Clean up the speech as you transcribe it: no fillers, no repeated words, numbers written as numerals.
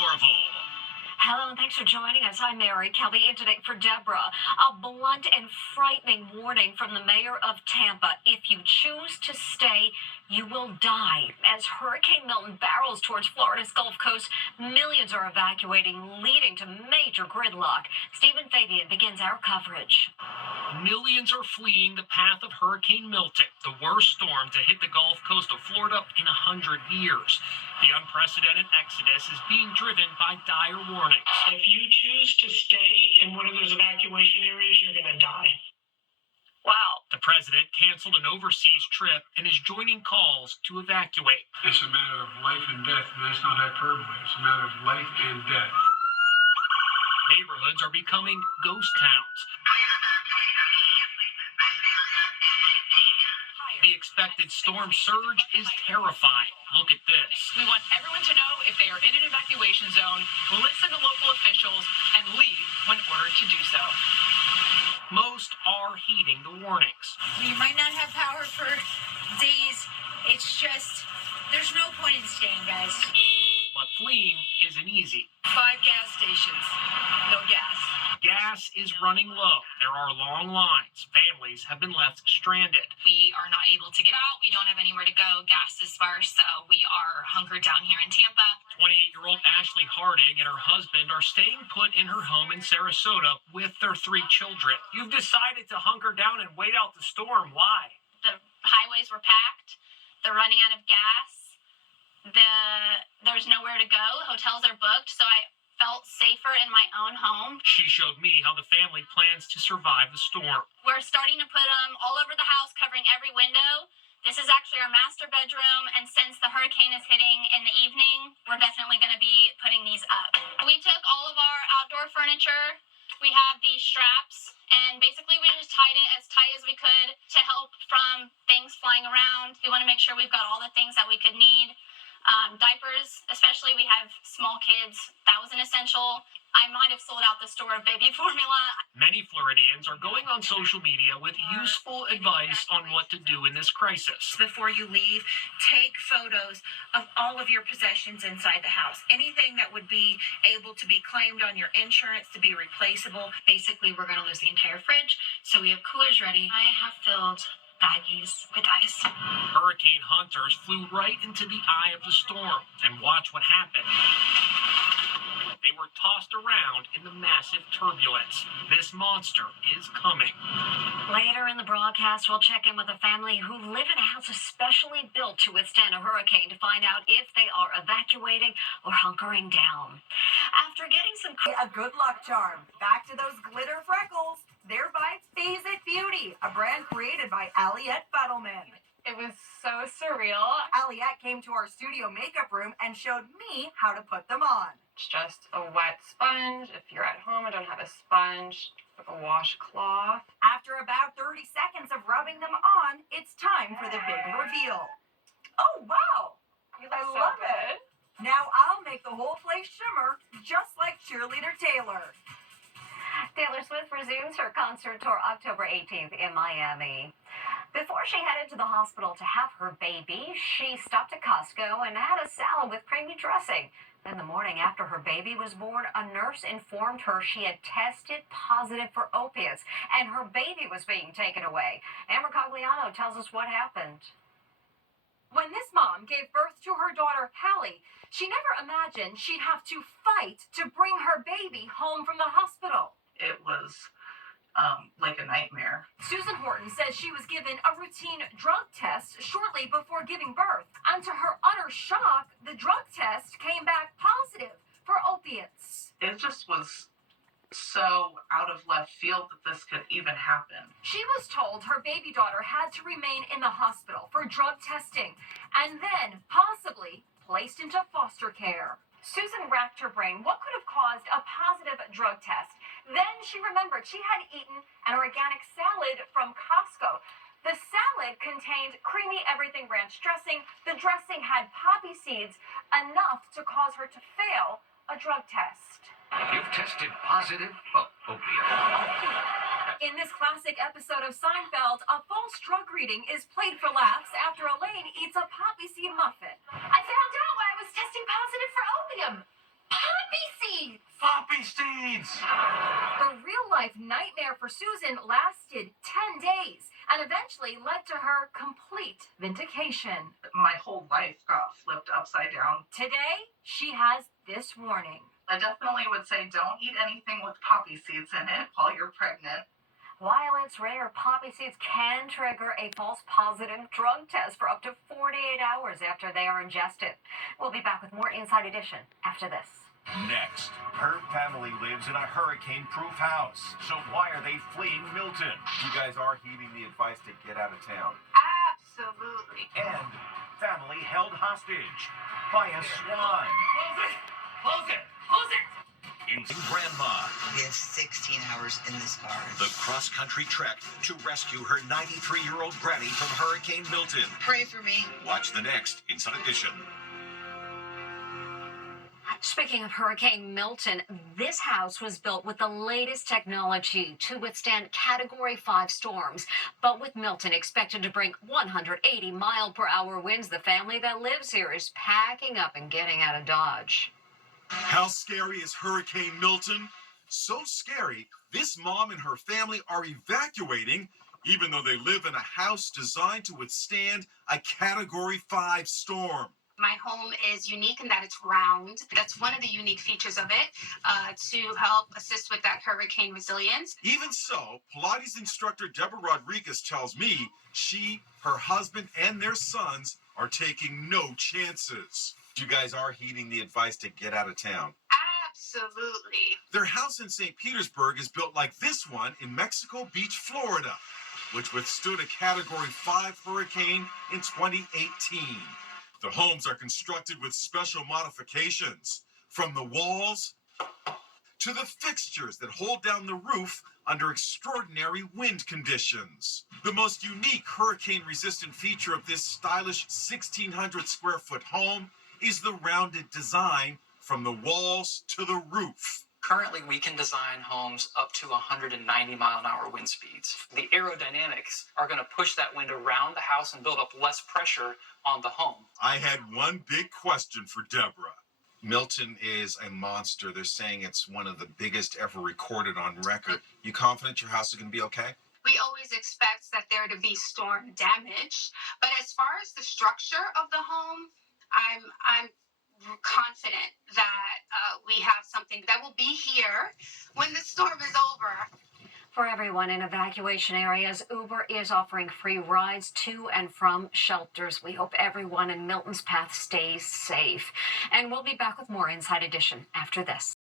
Norval. Hello, and thanks for joining us. I'm Mary Kelly, in today for Deborah. A blunt and frightening warning from the mayor of Tampa. If you choose to stay, you will die. As Hurricane Milton barrels towards Florida's Gulf Coast, millions are evacuating, leading to major gridlock. Stephen Fabian begins our coverage. Millions are fleeing the path of Hurricane Milton, the worst storm to hit the Gulf Coast of Florida in 100 years. The unprecedented exodus is being driven by dire warnings. If you choose to stay in one of those evacuation areas, you're going to die. Wow. The president canceled an overseas trip and is joining calls to evacuate. It's a matter of life and death, and that's not hyperbole. It's a matter of life and death. Neighborhoods are becoming ghost towns. The expected storm surge is terrifying. Look at this. We want everyone to know if they are in an evacuation zone, listen to local officials, and leave when ordered to do so. Most are heeding the warnings. We might not have power for days. It's just, there's no point in staying, guys. But fleeing isn't easy. 5 gas stations. No gas. Gas is running low. There are long lines. Families have been left stranded. We are not able to get out. We don't have anywhere to go. Gas is sparse, so we are hunkered down here in Tampa. 28-year-old Ashley Harding and her husband are staying put in her home in Sarasota with their 3 children. You've decided to hunker down and wait out the storm. Why? The highways were packed. They're running out of gas. There's nowhere to go. Hotels are booked, so I felt safer in my own home. She showed me how the family plans to survive the storm. We're starting to put them all over the house, covering every window. This is actually our master bedroom, and since the hurricane is hitting in the evening, we're definitely going to be putting these up. We took all of our outdoor furniture. We have these straps, and basically we just tied it as tight as we could to help from things flying around. We want to make sure we've got all the things that we could need. Diapers, especially, we have small kids. That was an essential. I might have sold out the store of baby formula. Many Floridians are going on social media with useful advice on what to do in this crisis. Before you leave, take photos of all of your possessions inside the house. Anything that would be able to be claimed on your insurance to be replaceable. Basically, we're going to lose the entire fridge, so we have coolers ready. I have filled baggies with ice. Hurricane hunters flew right into the eye of the storm, and watch what happened. They were tossed around in the massive turbulence. This monster is coming. Later in the broadcast, we'll check in with a family who live in a house especially built to withstand a hurricane to find out if they are evacuating or hunkering down. After getting some... A good luck charm. Back to those glitter freckles. They're by Phase It Beauty, a brand created by Aliette Fettleman. It was so surreal. Aliette came to our studio makeup room and showed me how to put them on. It's just a wet sponge. If you're at home and don't have a sponge, like a washcloth. After about 30 seconds of rubbing them on, it's time for the big reveal. Oh, wow. I love it. Now I'll make the whole place shimmer, just like cheerleader Taylor. Taylor Swift resumes her concert tour October 18th in Miami. Before she headed to the hospital to have her baby, she stopped at Costco and had a salad with creamy dressing. Then the morning after her baby was born, a nurse informed her she had tested positive for opiates and her baby was being taken away. Amber Cogliano tells us what happened. When this mom gave birth to her daughter, Hallie, she never imagined she'd have to fight to bring her baby home from the hospital. It was like a nightmare. Susan Horton says she was given a routine drug test shortly before giving birth. And to her utter shock, the drug test came back positive for opiates. It just was so out of left field that this could even happen. She was told her baby daughter had to remain in the hospital for drug testing and then possibly placed into foster care. Susan racked her brain. What could have caused a positive drug test? Then she remembered she had eaten an organic salad from Costco. The salad contained creamy everything ranch dressing. The dressing had poppy seeds, enough to cause her to fail a drug test. You've tested positive for opiate. In this classic episode of Seinfeld, a false drug reading is played for laughs after Elaine eats a poppy seed muffin. I found out why I was testing positive for opium. seeds. Poppy seeds! The real-life nightmare for Susan lasted 10 days and eventually led to her complete vindication. My whole life got flipped upside down. Today, she has this warning. I definitely would say don't eat anything with poppy seeds in it while you're pregnant. While it's rare, poppy seeds can trigger a false positive drug test for up to 48 hours after they are ingested. We'll be back with more Inside Edition after this. Next, her family lives in a hurricane-proof house. So why are they fleeing Milton? You guys are heeding the advice to get out of town. Absolutely. And family held hostage by a swan. Close it! Close it! In Grandma, We have 16 hours in this car. the cross-country trek to rescue her 93-year-old granny from Hurricane Milton. Pray for me. Watch the next Inside Edition. Speaking of Hurricane Milton, this house was built with the latest technology to withstand Category 5 storms. But with Milton expected to bring 180-mile-per-hour winds, the family that lives here is packing up and getting out of Dodge. How scary is Hurricane Milton? So scary, this mom and her family are evacuating, even though they live in a house designed to withstand a Category 5 storm. My home is unique in that it's round. That's one of the unique features of it to help assist with that hurricane resilience. Even so, Pilates instructor Deborah Rodriguez tells me she, her husband, and their sons are taking no chances. You guys are heeding the advice to get out of town. Absolutely. Their house in St. Petersburg is built like this one in Mexico Beach, Florida, which withstood a Category 5 hurricane in 2018. The homes are constructed with special modifications, from the walls to the fixtures that hold down the roof under extraordinary wind conditions. The most unique hurricane-resistant feature of this stylish 1,600 square foot home is the rounded design from the walls to the roof. Currently, we can design homes up to 190 mile an hour wind speeds. The aerodynamics are going to push that wind around the house and build up less pressure on the home. I had one big question for Deborah. Milton is a monster. They're saying it's one of the biggest ever recorded on record. You confident your house is going to be okay? We always expect that there to be storm damage, but as far as the structure of the home, I'm confident that we have something that will be here when the storm is over. For everyone in evacuation areas, Uber is offering free rides to and from shelters. We hope everyone in Milton's Path stays safe. And we'll be back with more Inside Edition after this.